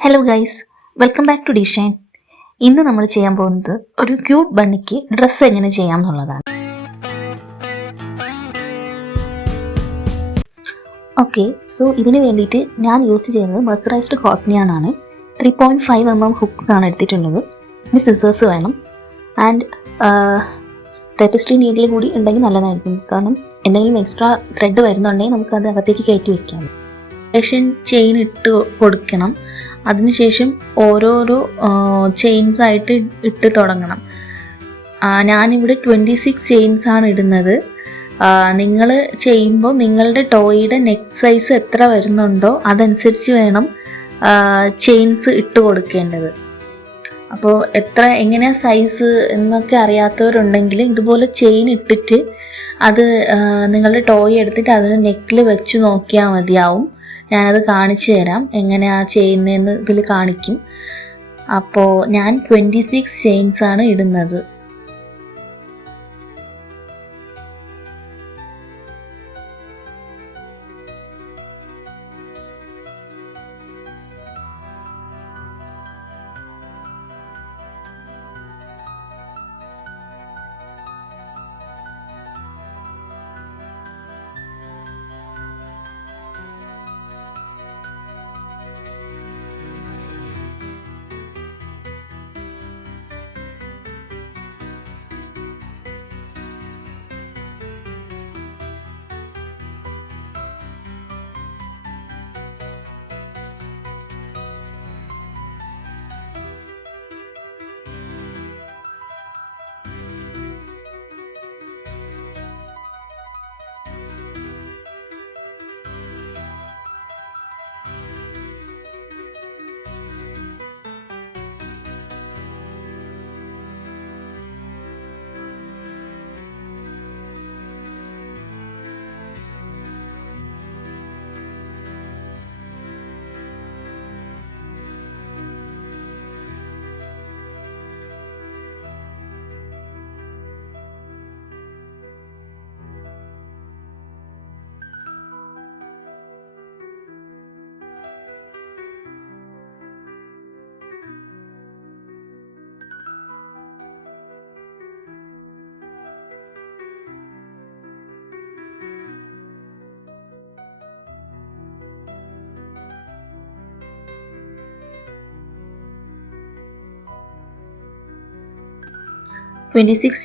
Hello guys, welcome back to ഡിഷൈൻ. ഇന്ന് നമ്മൾ ചെയ്യാൻ പോകുന്നത് ഒരു ക്യൂട്ട് ബണ്ണിക്ക് ഡ്രസ്സ് എങ്ങനെ ചെയ്യാം എന്നുള്ളതാണ്. ഓക്കെ, സോ ഇതിന് വേണ്ടിയിട്ട് ഞാൻ യൂസ് ചെയ്യുന്നത് മെർസറൈസ്ഡ് കോട്ടൺ ആണ്. 3.5 mm ഹുക്കാണ് എടുത്തിട്ടുള്ളത്. ഇനി സിസേഴ്സ് വേണം ആൻഡ് ടേപ്പസ്ട്രി നീഡിൽ കൂടി ഉണ്ടെങ്കിൽ നല്ലതായിരിക്കും. കാരണം എന്തെങ്കിലും എക്സ്ട്രാ ത്രെഡ് വരുന്നുണ്ടെങ്കിൽ നമുക്ക് അത് അകത്തേക്ക് കയറ്റി വയ്ക്കാം. ചെയിൻ ഇട്ട് കൊടുക്കണം. അതിനുശേഷം ഓരോരോ ചെയിൻസ് ആയിട്ട് ഇട്ട് തുടങ്ങണം. ഞാനിവിടെ 26 ചെയിൻസ് ആണ് ഇടുന്നത്. നിങ്ങൾ ചെയ്യുമ്പോൾ നിങ്ങളുടെ ടോയുടെ നെക്ക് സൈസ് എത്ര വരുന്നുണ്ടോ അതനുസരിച്ച് വേണം ചെയിൻസ് ഇട്ട് കൊടുക്കേണ്ടത്. അപ്പോൾ എങ്ങനെയാണ് സൈസ് എന്നൊക്കെ അറിയാത്തവരുണ്ടെങ്കിൽ ഇതുപോലെ ചെയിൻ ഇട്ടിട്ട് അത് നിങ്ങളുടെ ടോയ് എടുത്തിട്ട് അതിന് നെക്കിൽ വെച്ച് നോക്കിയാൽ മതിയാവും. ഞാനത് കാണിച്ചു തരാം എങ്ങനെയാണ് ചെയ്യുന്നതെന്ന് ഇതിൽ കാണിക്കും. അപ്പോൾ ഞാൻ 26 ചെയിൻസ് ആണ് ഇടുന്നത്.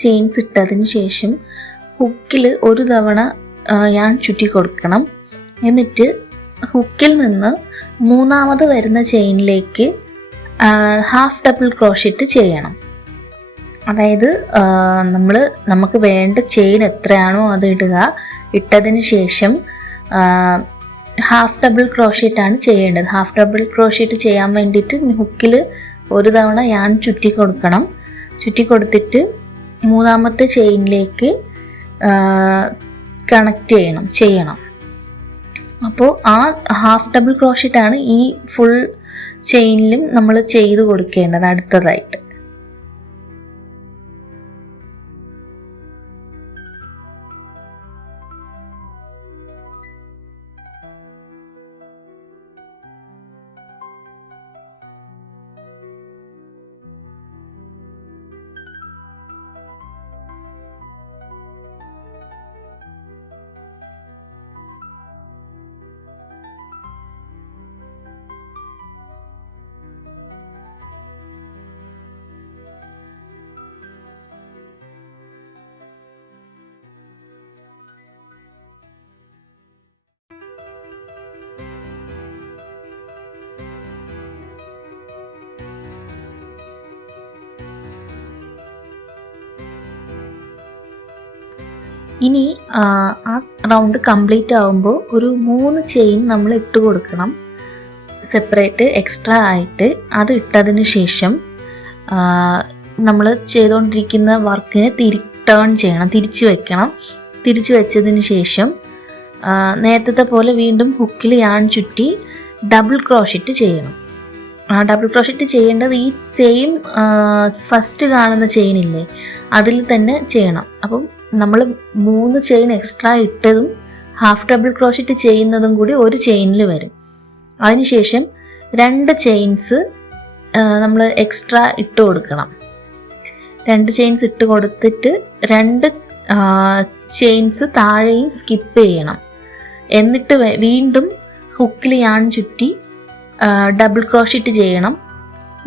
ചെയിൻസ് ഇട്ടതിന് ശേഷം ഹുക്കിൽ ഒരു തവണ ഞാൻ ചുറ്റി കൊടുക്കണം. എന്നിട്ട് ഹുക്കിൽ നിന്ന് മൂന്നാമത് വരുന്ന ചെയിനിലേക്ക് ഹാഫ് ഡബിൾ ക്രോഷറ്റ് ചെയ്യണം. അതായത് നമുക്ക് വേണ്ട ചെയിൻ എത്രയാണോ അത് ഇടുക. ഇട്ടതിന് ശേഷം ഹാഫ് ഡബിൾ ക്രോഷറ്റാണ് ചെയ്യേണ്ടത്. ഹാഫ് ഡബിൾ ക്രോഷറ്റ് ചെയ്യാൻ വേണ്ടിയിട്ട് ഹുക്കിൽ ഒരു തവണ ഞാൻ ചുറ്റി കൊടുക്കണം. ചുറ്റി കൊടുത്തിട്ട് മൂന്നാമത്തെ ചെയിനിലേക്ക് കണക്ട് ചെയ്യണം. അപ്പോൾ ആ ഹാഫ് ഡബിൾ ക്രോഷറ്റാണ് ഈ ഫുൾ ചെയിനിലും നമ്മൾ ചെയ്ത് കൊടുക്കേണ്ടത് അടുത്തതായിട്ട്. ഇനി ആ റൗണ്ട് കംപ്ലീറ്റ് ആകുമ്പോൾ ഒരു 3 ചെയിൻ നമ്മൾ ഇട്ട് കൊടുക്കണം സെപ്പറേറ്റ് എക്സ്ട്രാ ആയിട്ട്. അത് ഇട്ടതിന് ശേഷം നമ്മൾ ചെയ്തുകൊണ്ടിരിക്കുന്ന വർക്കിനെ ടേൺ ചെയ്യണം, തിരിച്ച് വെക്കണം. തിരിച്ച് വെച്ചതിന് ശേഷം നേരത്തെ പോലെ വീണ്ടും ഹുക്കിൽ യാൺ ചുറ്റി ഡബിൾ ക്രോഷറ്റ് ചെയ്യണം. ഡബിൾ ക്രോഷറ്റ് ചെയ്യേണ്ടത് ഈ സെയിം ഫസ്റ്റ് കാണുന്ന ചെയിനില്ലേ അതിൽ തന്നെ ചെയ്യണം. അപ്പം നമ്മൾ 3 ചെയിൻ എക്സ്ട്രാ ഇട്ടതും ഹാഫ് ഡബിൾ ക്രോഷറ്റ് ചെയ്യുന്നതും കൂടി ഒരു ചെയിനിൽ വരും. അതിനുശേഷം 2 ചെയിൻസ് നമ്മൾ എക്സ്ട്രാ ഇട്ട് കൊടുക്കണം. 2 ചെയിൻസ് ഇട്ട് കൊടുത്തിട്ട് 2 ചെയിൻസ് താഴെയും സ്കിപ്പ് ചെയ്യണം. എന്നിട്ട് വീണ്ടും ഹുക്കിൽ യാൺ ചുറ്റി ഡബിൾ ക്രോഷറ്റ് ചെയ്യണം,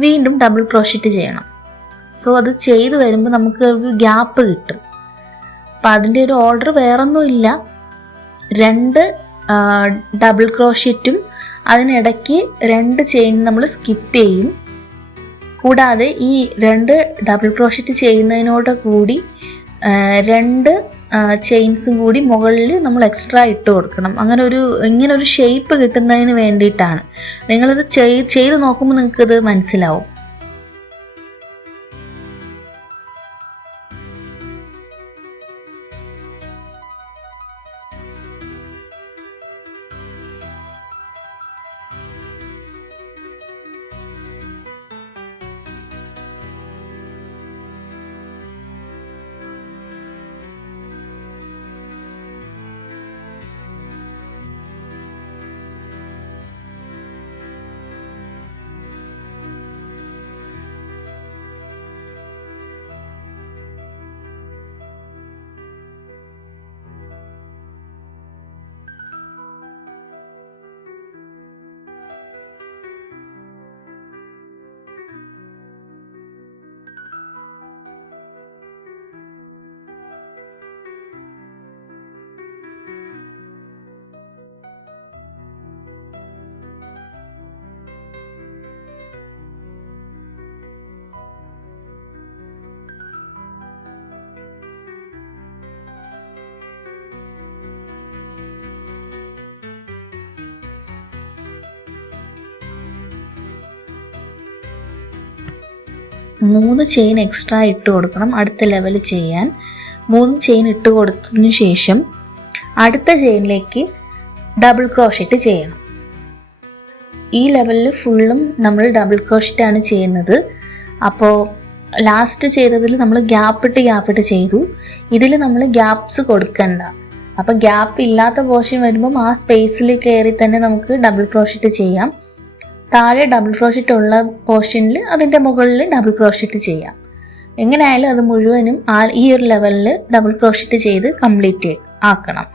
വീണ്ടും ഡബിൾ ക്രോഷറ്റ് ചെയ്യണം. സോ അത് ചെയ്ത് വരുമ്പോൾ നമുക്ക് ഒരു ഗ്യാപ്പ് കിട്ടും. അപ്പം അതിൻ്റെ ഒരു ഓർഡർ വേറൊന്നുമില്ല, 2 ഡബിൾ ക്രോഷറ്റും അതിനിടയ്ക്ക് 2 ചെയിൻ നമ്മൾ സ്കിപ്പ് ചെയ്യും. കൂടാതെ ഈ 2 ഡബിൾ ക്രോഷറ്റ് ചെയ്യുന്നതിനോട് കൂടി 2 ചെയിൻസും കൂടി മുകളിൽ നമ്മൾ എക്സ്ട്രാ ഇട്ട് കൊടുക്കണം. ഇങ്ങനൊരു ഷേപ്പ് കിട്ടുന്നതിന് വേണ്ടിയിട്ടാണ്. നിങ്ങളിത് ചെയ്ത് നോക്കുമ്പോൾ നിങ്ങൾക്കിത് മനസ്സിലാവും. മൂന്ന് ചെയിൻ എക്സ്ട്രാ ഇട്ട് കൊടുക്കണം അടുത്ത ലെവൽ ചെയ്യാൻ. 3 ചെയിൻ ഇട്ട് കൊടുത്തതിന് ശേഷം അടുത്ത ചെയിനിലേക്ക് ഡബിൾ ക്രോഷറ്റ് ചെയ്യണം. ഈ ലെവലിൽ ഫുള്ളും നമ്മൾ ഡബിൾ ക്രോഷറ്റാണ് ചെയ്യുന്നത്. അപ്പോൾ ലാസ്റ്റ് ചെയ്തതിൽ നമ്മൾ ഗ്യാപ്പിട്ട് ചെയ്തു. ഇതിൽ നമ്മൾ ഗ്യാപ്സ് കൊടുക്കണ്ട. അപ്പോൾ ഗ്യാപ്പ് ഇല്ലാത്ത പോർഷൻ വരുമ്പം ആ സ്പേസിൽ കയറി തന്നെ നമുക്ക് ഡബിൾ ക്രോഷറ്റ് ചെയ്യാം. താഴെ ഡബിൾ ക്രോഷറ്റ് ഉള്ള പോർഷനിൽ അതിൻ്റെ മുകളിൽ ഡബിൾ ക്രോഷറ്റ് ചെയ്യാം. എങ്ങനെയായാലും അത് മുഴുവനും ഈ ഒരു ലെവലിൽ ഡബിൾ ക്രോഷറ്റ് ചെയ്ത് കംപ്ലീറ്റ് ആക്കണം.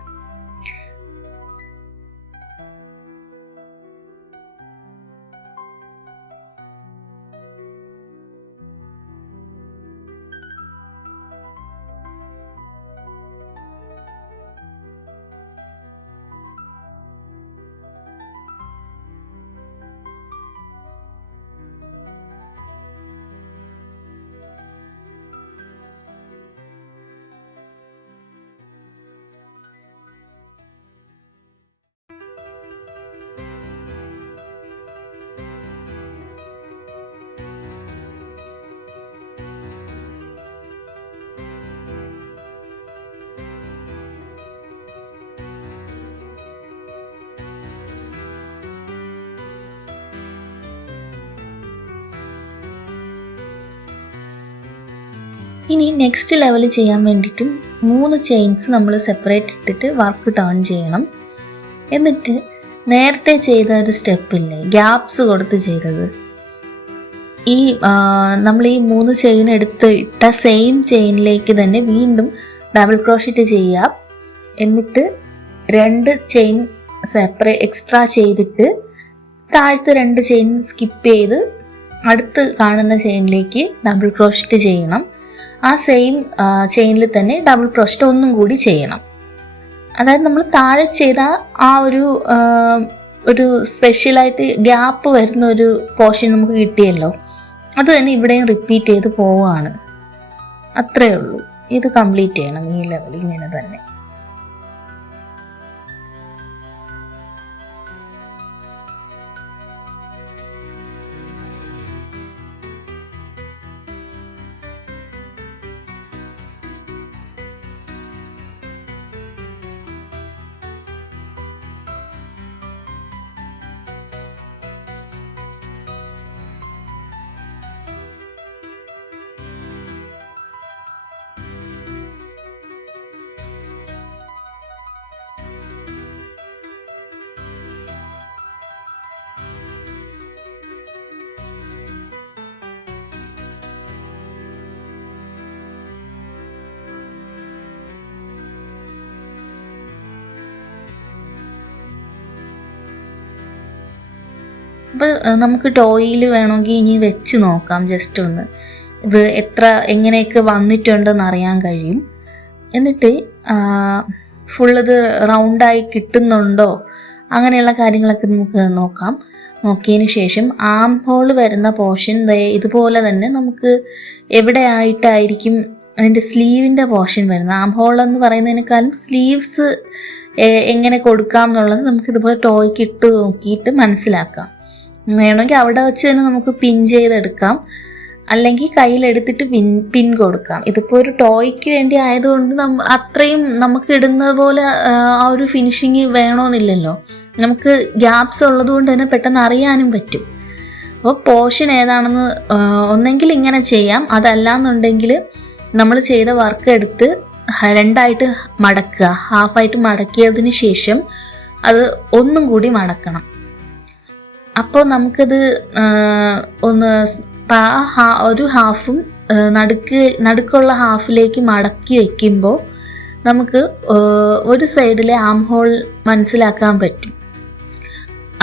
ഇനി നെക്സ്റ്റ് ലെവൽ ചെയ്യാൻ വേണ്ടിയിട്ടും 3 ചെയിൻസ് നമ്മൾ സെപ്പറേറ്റ് ഇട്ടിട്ട് വർക്ക് ടേൺ ചെയ്യണം. എന്നിട്ട് നേരത്തെ ചെയ്ത ഒരു സ്റ്റെപ്പില്ലേ, ഗ്യാപ്സ് കൊടുത്ത് ചെയ്തത്, നമ്മൾ ഈ 3 ചെയിൻ എടുത്ത് ഇട്ട സെയിം ചെയിനിലേക്ക് തന്നെ വീണ്ടും ഡബിൾ ക്രോഷറ്റ് ചെയ്യാം. എന്നിട്ട് 2 ചെയിൻ എക്സ്ട്രാ ചെയ്തിട്ട് താഴത്തെ 2 ചെയിൻ സ്കിപ്പ് ചെയ്ത് അടുത്ത് കാണുന്ന ചെയിനിലേക്ക് ഡബിൾ ക്രോഷറ്റ് ചെയ്യണം. ആ സെയിം ചെയിനിൽ തന്നെ ഡബിൾ ക്രോഷറ്റ് ഒന്നും കൂടി ചെയ്യണം. അതായത് നമ്മൾ താഴെ ചെയ്ത ആ ഒരു സ്പെഷ്യലായിട്ട് ഗ്യാപ്പ് വരുന്ന ഒരു പോർഷൻ നമുക്ക് കിട്ടിയല്ലോ, അത് തന്നെ ഇവിടെയും റിപ്പീറ്റ് ചെയ്ത് പോവുകയാണ്. അത്രയേ ഉള്ളൂ. ഇത് കംപ്ലീറ്റ് ചെയ്യണം ഈ ലെവൽ ഇങ്ങനെ തന്നെ. അപ്പോൾ നമുക്ക് ടോയിൽ വേണമെങ്കിൽ ഇനി വെച്ച് നോക്കാം, ജസ്റ്റ് ഒന്ന് ഇത് എങ്ങനെയൊക്കെ വന്നിട്ടുണ്ടെന്ന് അറിയാൻ കഴിയും. എന്നിട്ട് ഫുള്ളിത് റൗണ്ടായി കിട്ടുന്നുണ്ടോ അങ്ങനെയുള്ള കാര്യങ്ങളൊക്കെ നമുക്ക് നോക്കാം. നോക്കിയതിന് ശേഷം ആം ഹോൾ വരുന്ന പോർഷൻ ഇതുപോലെ തന്നെ നമുക്ക് എവിടെയായിട്ടായിരിക്കും അതിൻ്റെ സ്ലീവിൻ്റെ പോർഷൻ വരുന്നത്. ആം ഹോൾ എന്ന് പറയുന്നതിനേക്കാളും സ്ലീവ്സ് എങ്ങനെ കൊടുക്കാം എന്നുള്ളത് നമുക്ക് ഇതുപോലെ ടോയ്ക്ക് ഇട്ട് നോക്കിയിട്ട് മനസ്സിലാക്കാം. വേണമെങ്കിൽ അവിടെ വെച്ച് തന്നെ നമുക്ക് പിൻ ചെയ്തെടുക്കാം, അല്ലെങ്കിൽ കയ്യിലെടുത്തിട്ട് പിൻ കൊടുക്കാം. ഇതിപ്പോൾ ഒരു ടോയ്ക്ക് വേണ്ടി ആയതുകൊണ്ട് അത്രയും നമുക്ക് ഇടുന്നത് പോലെ ആ ഒരു ഫിനിഷിങ് വേണമെന്നില്ലല്ലോ. നമുക്ക് ഗ്യാപ്സ് ഉള്ളത് കൊണ്ട് തന്നെ പെട്ടെന്ന് അറിയാനും പറ്റും. അപ്പോൾ പോർഷൻ ഏതാണെന്ന് ഒന്നെങ്കിൽ ഇങ്ങനെ ചെയ്യാം, അതല്ലാന്നുണ്ടെങ്കിൽ നമ്മൾ ചെയ്ത വർക്ക് എടുത്ത് രണ്ടായിട്ട് മടക്കുക. ഹാഫായിട്ട് മടക്കിയതിന് ശേഷം അത് ഒന്നും കൂടി മടക്കണം. അപ്പോൾ നമുക്കത് ഒന്ന് ഒരു ഹാഫും നടുക്കുള്ള ഹാഫിലേക്ക് മടക്കി വയ്ക്കുമ്പോൾ നമുക്ക് ഒരു സൈഡിലെ ആം ഹോൾ മനസ്സിലാക്കാൻ പറ്റും,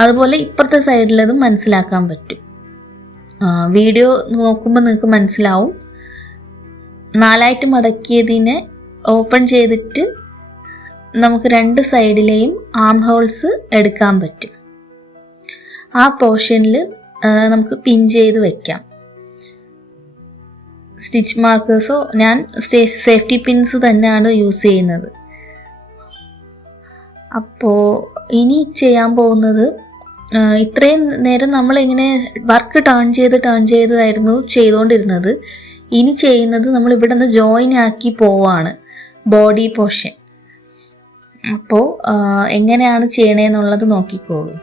അതുപോലെ ഇപ്പുറത്തെ സൈഡിലതും മനസ്സിലാക്കാൻ പറ്റും. വീഡിയോ നോക്കുമ്പോൾ നിങ്ങൾക്ക് മനസ്സിലാവും. 4ആയിട്ട് മടക്കിയതിനെ ഓപ്പൺ ചെയ്തിട്ട് നമുക്ക് 2 സൈഡിലെയും ആം ഹോൾസ് എടുക്കാൻ പറ്റും. ആ പോർഷനിൽ നമുക്ക് പിൻ ചെയ്ത് വയ്ക്കാം. സ്റ്റിച്ച് മാർക്കേഴ്സോ ഞാൻ സേഫ്റ്റി പിൻസ് തന്നെയാണ് യൂസ് ചെയ്യുന്നത്. അപ്പോൾ ഇനി ചെയ്യാൻ പോകുന്നത്, ഇത്രയും നേരം നമ്മളിങ്ങനെ വർക്ക് ടേൺ ചെയ്തായിരുന്നു ചെയ്തുകൊണ്ടിരുന്നത്. ഇനി ചെയ്യുന്നത് നമ്മൾ ഇവിടെ നിന്ന് ജോയിൻ ആക്കി പോവാണ് ബോഡി പോർഷൻ. അപ്പോൾ എങ്ങനെയാണ് ചെയ്യണേന്നുള്ളത് നോക്കിക്കോളൂ.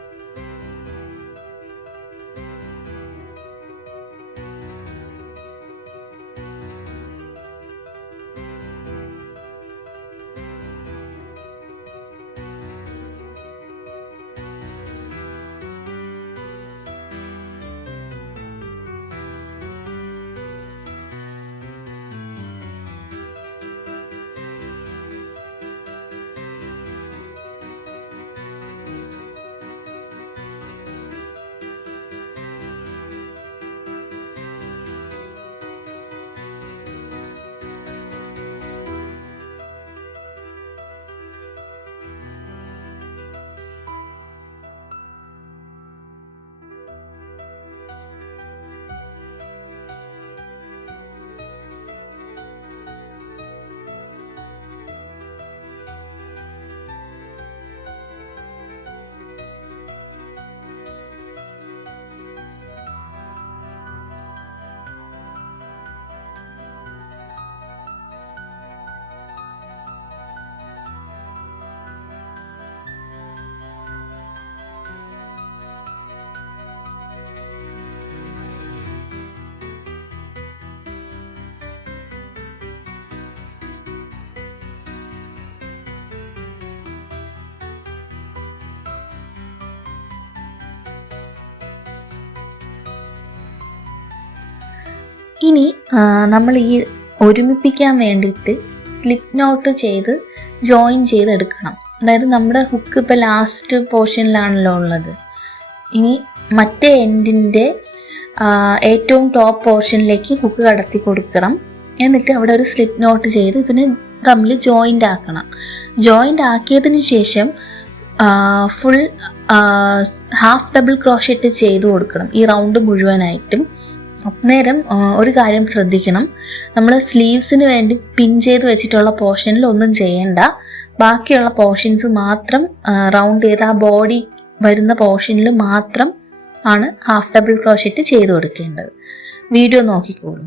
ഇനി നമ്മൾ ഈ ഒരുമിപ്പിക്കാൻ വേണ്ടിയിട്ട് സ്ലിപ്പ് നോട്ട് ചെയ്ത് ജോയിൻ ചെയ്തെടുക്കണം. അതായത് നമ്മുടെ ഹുക്ക് ഇപ്പോൾ ലാസ്റ്റ് പോർഷനിലാണല്ലോ ഉള്ളത്. ഇനി മറ്റേ എൻഡിൻ്റെ ഏറ്റവും ടോപ്പ് പോർഷനിലേക്ക് ഹുക്ക് കടത്തി കൊടുക്കണം. എന്നിട്ട് അവിടെ ഒരു സ്ലിപ്പ് നോട്ട് ചെയ്ത് ഇതിനെ തമ്മിൽ ജോയിൻ്റ് ആക്കണം. ജോയിൻ്റ് ആക്കിയതിന് ശേഷം ഫുൾ ഹാഫ് ഡബിൾ ക്രോഷറ്റ് ചെയ്ത് കൊടുക്കണം ഈ റൗണ്ട് മുഴുവനായിട്ടും. അന്നേരം ഒരു കാര്യം ശ്രദ്ധിക്കണം, നമ്മൾ സ്ലീവ്സിന് വേണ്ടി പിൻ ചെയ്ത് വെച്ചിട്ടുള്ള പോർഷനിൽ ഒന്നും ചെയ്യണ്ട. ബാക്കിയുള്ള പോർഷൻസ് മാത്രം റൗണ്ട് ചെയ്ത് ആ ബോഡി വരുന്ന പോർഷനിൽ മാത്രം ആണ് ഹാഫ് ഡബിൾ ക്രോഷറ്റ് ചെയ്ത് കൊടുക്കേണ്ടത്. വീഡിയോ നോക്കിക്കോളൂ.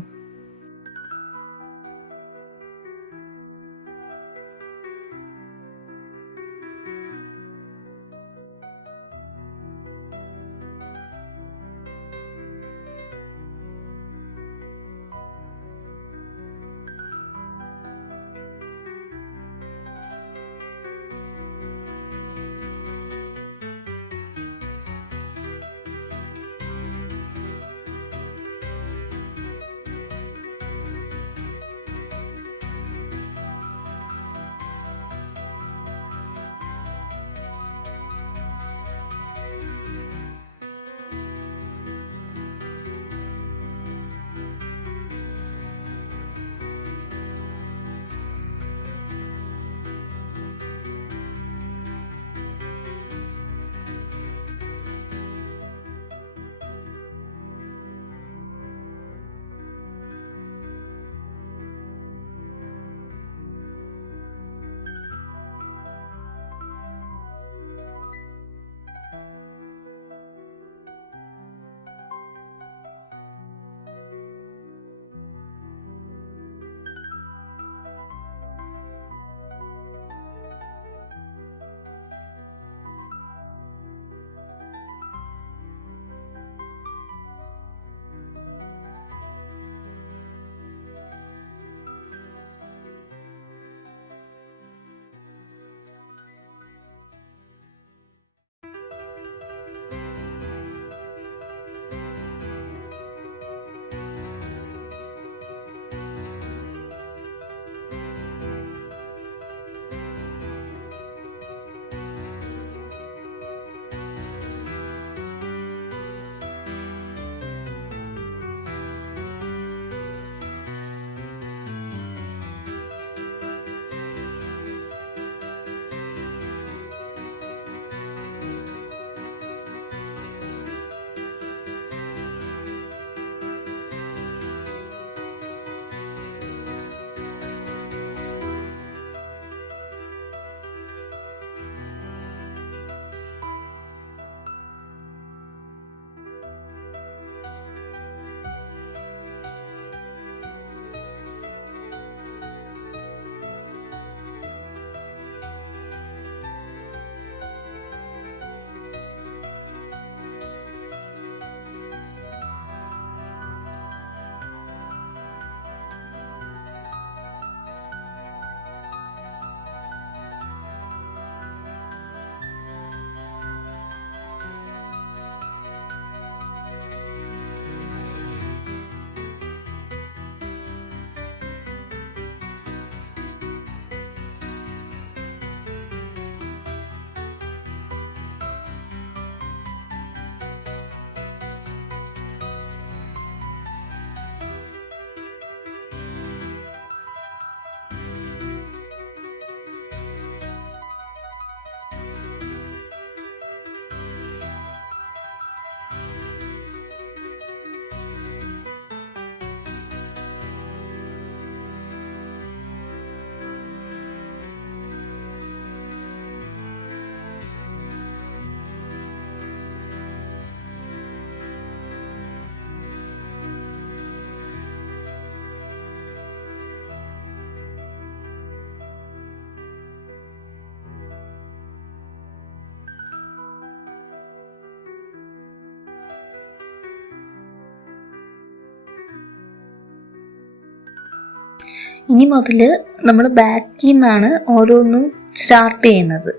ഇനി മുതൽ നമ്മൾ ബാക്കിൽ നിന്നാണ് ഓരോന്നും സ്റ്റാർട്ട് ചെയ്യുന്നത്.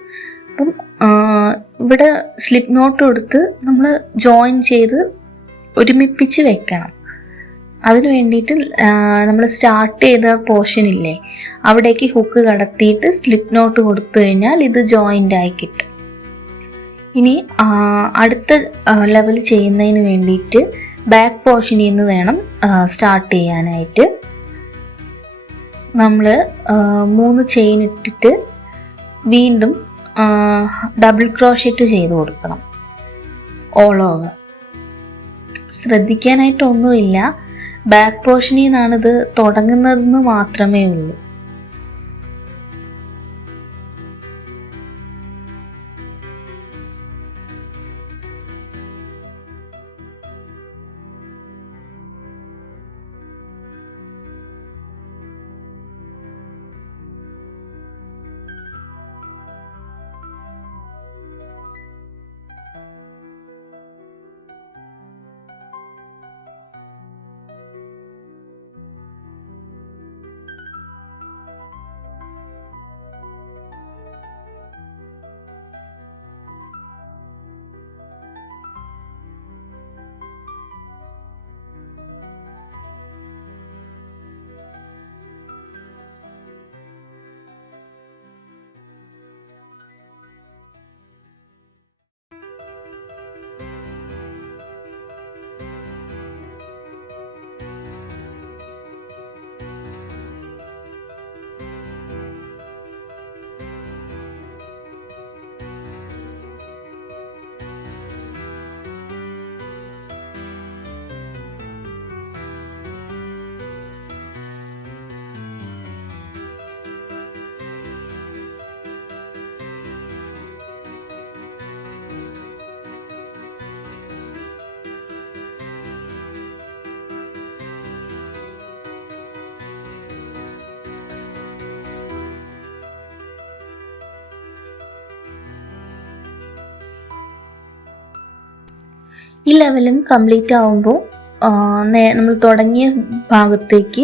അപ്പം ഇവിടെ സ്ലിപ്പ് നോട്ട് കൊടുത്ത് നമ്മൾ ജോയിൻ ചെയ്ത് ഒരുമിപ്പിച്ച് വെക്കണം. അതിന് വേണ്ടിയിട്ട് നമ്മൾ സ്റ്റാർട്ട് ചെയ്ത പോർഷൻ ഇല്ലേ, അവിടേക്ക് ഹുക്ക് കടത്തിയിട്ട് സ്ലിപ്പ് നോട്ട് കൊടുത്തു കഴിഞ്ഞാൽ ഇത് ജോയിൻ്റ് ആയി കിട്ടും. ഇനി അടുത്ത ലെവൽ ചെയ്യുന്നതിന് വേണ്ടിയിട്ട് ബാക്ക് പോർഷനിൽ നിന്ന് വേണം സ്റ്റാർട്ട് ചെയ്യാനായിട്ട്. നമ്മൾ 3 ചെയിൻ ഇട്ടിട്ട് വീണ്ടും ഡബിൾ ക്രോഷറ്റ് ചെയ്ത് കൊടുക്കണം ഓൾ ഓവർ. ശ്രദ്ധിക്കാനായിട്ടൊന്നുമില്ല, ബാക്ക് പോർഷനിൽ നിന്നാണിത് തുടങ്ങുന്നതെന്ന് മാത്രമേ ഉള്ളൂ. ഈ ലെവലും കംപ്ലീറ്റ് ആവുമ്പോൾ നമ്മൾ തുടങ്ങിയ ഭാഗത്തേക്ക്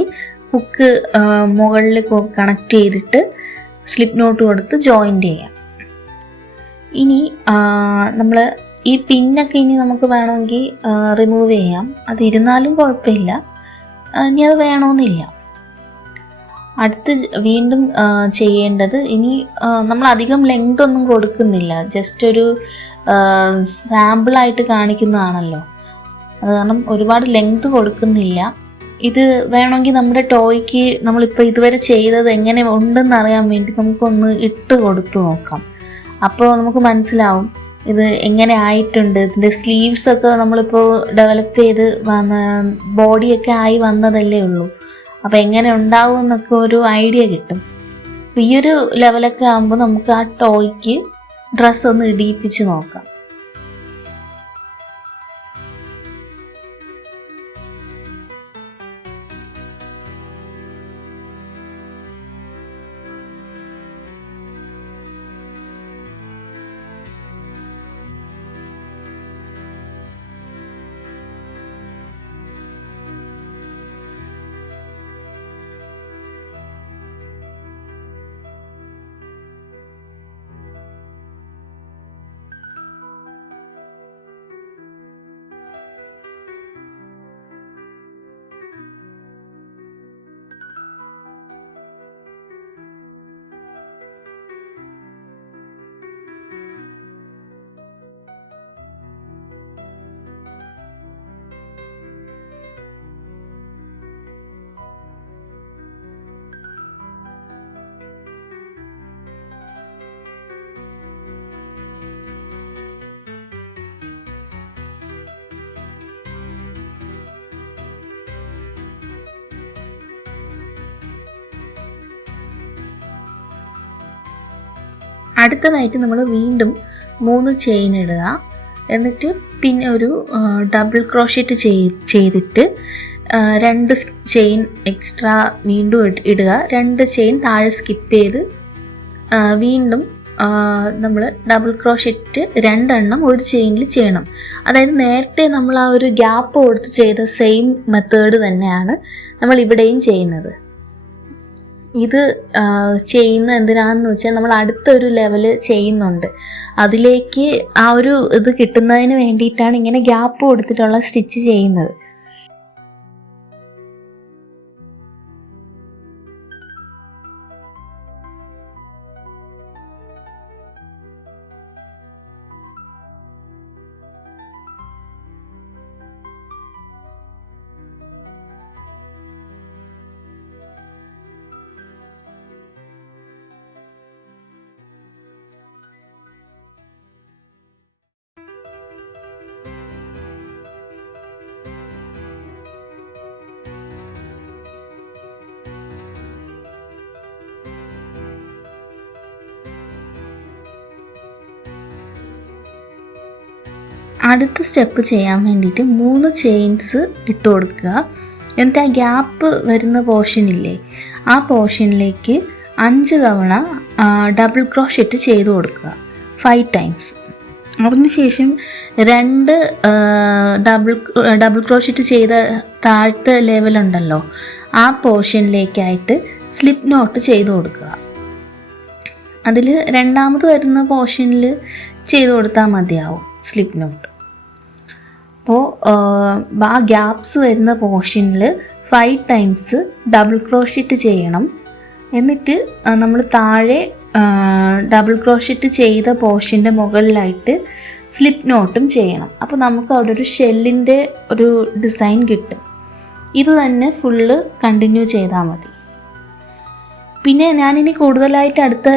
ഹുക്ക് മുകളിൽ കണക്ട് ചെയ്തിട്ട് സ്ലിപ്പ് നോട്ട് കൊടുത്ത് ജോയിൻ്റ് ചെയ്യാം. ഇനി നമ്മൾ ഈ പിന്നൊക്കെ ഇനി നമുക്ക് വേണമെങ്കിൽ റിമൂവ് ചെയ്യാം, അതിരുന്നാലും കുഴപ്പമില്ല. ഇനി അത് വേണമെന്നില്ല. അടുത്ത് വീണ്ടും ചെയ്യേണ്ടത്, ഇനി നമ്മൾ അധികം ലെങ്ത് ഒന്നും കൊടുക്കുന്നില്ല, ജസ്റ്റ് ഒരു സാമ്പിളായിട്ട് കാണിക്കുന്നതാണല്ലോ, അത് കാരണം ഒരുപാട് ലെങ്ത് കൊടുക്കുന്നില്ല. ഇത് വേണമെങ്കിൽ നമ്മുടെ ടോയ്ക്ക് നമ്മളിപ്പോൾ ഇതുവരെ ചെയ്തത് എങ്ങനെ ഉണ്ടെന്ന് അറിയാൻ വേണ്ടി നമുക്കൊന്ന് ഇട്ട് കൊടുത്തു നോക്കാം. അപ്പോൾ നമുക്ക് മനസ്സിലാവും ഇത് എങ്ങനെ ആയിട്ടുണ്ട്. ഇതിൻ്റെ സ്ലീവ്സൊക്കെ നമ്മളിപ്പോൾ ഡെവലപ്പ് ചെയ്ത് ബോഡിയൊക്കെ ആയി വന്നതല്ലേ ഉള്ളൂ, അപ്പോൾ എങ്ങനെ ഉണ്ടാവും എന്നൊക്കെ ഒരു ഐഡിയ കിട്ടും. ഈ ഒരു ലെവലൊക്കെ ആകുമ്പോൾ നമുക്ക് ആ ടോയ്ക്ക് ഡ്രസ്സ് ഒന്ന് ഇടിയിപ്പിച്ച് നോക്കാം. അടുത്തതായിട്ട് നമ്മൾ വീണ്ടും 3 ചെയിൻ ഇടുക. എന്നിട്ട് പിന്നെ ഒരു ഡബിൾ ക്രോഷറ്റ് ചെയ്തിട്ട് 2 ചെയിൻ എക്സ്ട്രാ വീണ്ടും ഇടുക. 2 ചെയിൻ താഴെ സ്കിപ്പ് ചെയ്ത് വീണ്ടും നമ്മൾ ഡബിൾ ക്രോഷറ്റ് 2 എണ്ണം ഒരു ചെയിനിൽ ചെയ്യണം. അതായത് നേരത്തെ നമ്മൾ ആ ഒരു ഗ്യാപ്പ് കൊടുത്ത് ചെയ്ത സെയിം മെത്തേഡ് തന്നെയാണ് നമ്മൾ ഇവിടെയും ചെയ്യുന്നത്. ഇത് ചെയ്യുന്ന എന്തിനാണെന്ന് വെച്ചാൽ നമ്മൾ അടുത്തൊരു ലെവൽ ചെയ്യുന്നുണ്ട്, അതിലേക്ക് ആ ഒരു ഇത് കിട്ടുന്നതിന് വേണ്ടിയിട്ടാണ് ഇങ്ങനെ ഗ്യാപ്പ് കൊടുത്തിട്ടുള്ള സ്റ്റിച്ച് ചെയ്യുന്നത്. അടുത്ത സ്റ്റെപ്പ് ചെയ്യാൻ വേണ്ടിയിട്ട് 3 ചെയിൻസ് ഇട്ട് കൊടുക്കുക. എന്നിട്ട് ആ ഗ്യാപ്പ് വരുന്ന പോർഷനില്ലേ, ആ പോർഷനിലേക്ക് 5 തവണ ഡബിൾ ക്രോഷറ്റ് ചെയ്ത് കൊടുക്കുക, 5 ടൈംസ്. അതിനുശേഷം 2 ഡബിൾ ക്രോഷറ്റ് ചെയ്ത താഴത്തെ ലെവലുണ്ടല്ലോ, ആ പോർഷനിലേക്കായിട്ട് സ്ലിപ്പ് നോട്ട് ചെയ്ത് കൊടുക്കുക. അതിൽ രണ്ടാമത് വരുന്ന പോർഷനിൽ ചെയ്ത് കൊടുത്താൽ മതിയാവും സ്ലിപ്പ് നോട്ട്. അപ്പോൾ ആ ഗ്യാപ്സ് വരുന്ന പോർഷനിൽ 5 ടൈംസ് ഡബിൾ ക്രോഷറ്റ് ചെയ്യണം. എന്നിട്ട് നമ്മൾ താഴെ ഡബിൾ ക്രോഷറ്റ് ചെയ്ത പോർഷൻ്റെ മുകളിലായിട്ട് സ്ലിപ്പ് നോട്ടും ചെയ്യണം. അപ്പോൾ നമുക്ക് അവിടെ ഒരു ഷെല്ലിൻ്റെ ഒരു ഡിസൈൻ കിട്ടും. ഇത് തന്നെ ഫുള്ള് കണ്ടിന്യൂ ചെയ്താൽ മതി. പിന്നെ ഞാനിനി കൂടുതലായിട്ട് അടുത്ത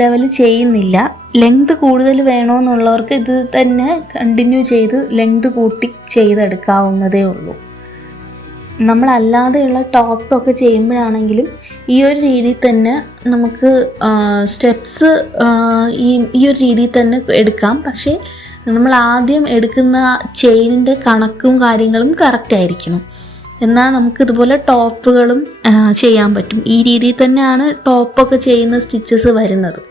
ലെവൽ ചെയ്യുന്നില്ല. ലെങ്ത് കൂടുതൽ വേണമെന്നുള്ളവർക്ക് ഇത് തന്നെ കണ്ടിന്യൂ ചെയ്ത് ലെങ്ത് കൂട്ടി ചെയ്തെടുക്കാവുന്നതേ ഉള്ളൂ. നമ്മളല്ലാതെയുള്ള ടോപ്പൊക്കെ ചെയ്യുമ്പോഴാണെങ്കിലും ഈ ഒരു രീതിയിൽ തന്നെ നമുക്ക് സ്റ്റെപ്സ് ഈ ഒരു രീതിയിൽ തന്നെ എടുക്കാം. പക്ഷേ നമ്മൾ ആദ്യം എടുക്കുന്ന ചെയിനിൻ്റെ കണക്കും കാര്യങ്ങളും കറക്റ്റ് ആയിരിക്കണം. എന്നാൽ നമുക്ക് ഇതുപോലെ ടോപ്പുകളും ചെയ്യാൻ പറ്റും. ഈ രീതിയിൽ തന്നെയാണ് ടോപ്പൊക്കെ ചെയ്യുന്ന സ്റ്റിച്ചസ് വരുന്നത്.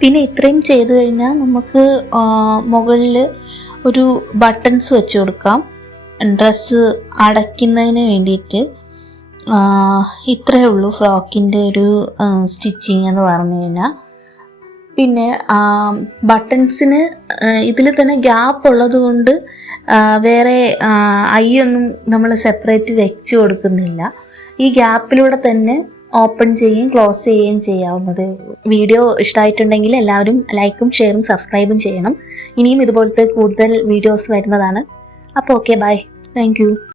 പിന്നെ ഇത്രയും ചെയ്ത് കഴിഞ്ഞാൽ നമുക്ക് മുകളിൽ ഒരു ബട്ടൺസ് വെച്ച് കൊടുക്കാം ഡ്രസ്സ് അടയ്ക്കുന്നതിന് വേണ്ടിയിട്ട്. ഇത്രയേ ഉള്ളൂ ഫ്രോക്കിൻ്റെ ഒരു സ്റ്റിച്ചിങ് എന്ന് പറഞ്ഞു കഴിഞ്ഞാൽ. പിന്നെ ബട്ടൺസിന് ഇതിൽ തന്നെ ഗ്യാപ്പ് ഉള്ളത് കൊണ്ട് വേറെ ഐയൊന്നും നമ്മൾ സെപ്പറേറ്റ് വെച്ച് കൊടുക്കുന്നില്ല. ഈ ഗ്യാപ്പിലൂടെ തന്നെ ഓപ്പൺ ചെയ്യുകയും ക്ലോസ് ചെയ്യുകയും ചെയ്യാവുന്നതേ ഉള്ളൂ. വീഡിയോ ഇഷ്ടമായിട്ടുണ്ടെങ്കിൽ എല്ലാവരും ലൈക്കും ഷെയറും സബ്സ്ക്രൈബും ചെയ്യണം. ഇനിയും ഇതുപോലത്തെ കൂടുതൽ വീഡിയോസ് വരുന്നതാണ്. അപ്പോൾ ഓക്കെ, ബൈ, താങ്ക് യു.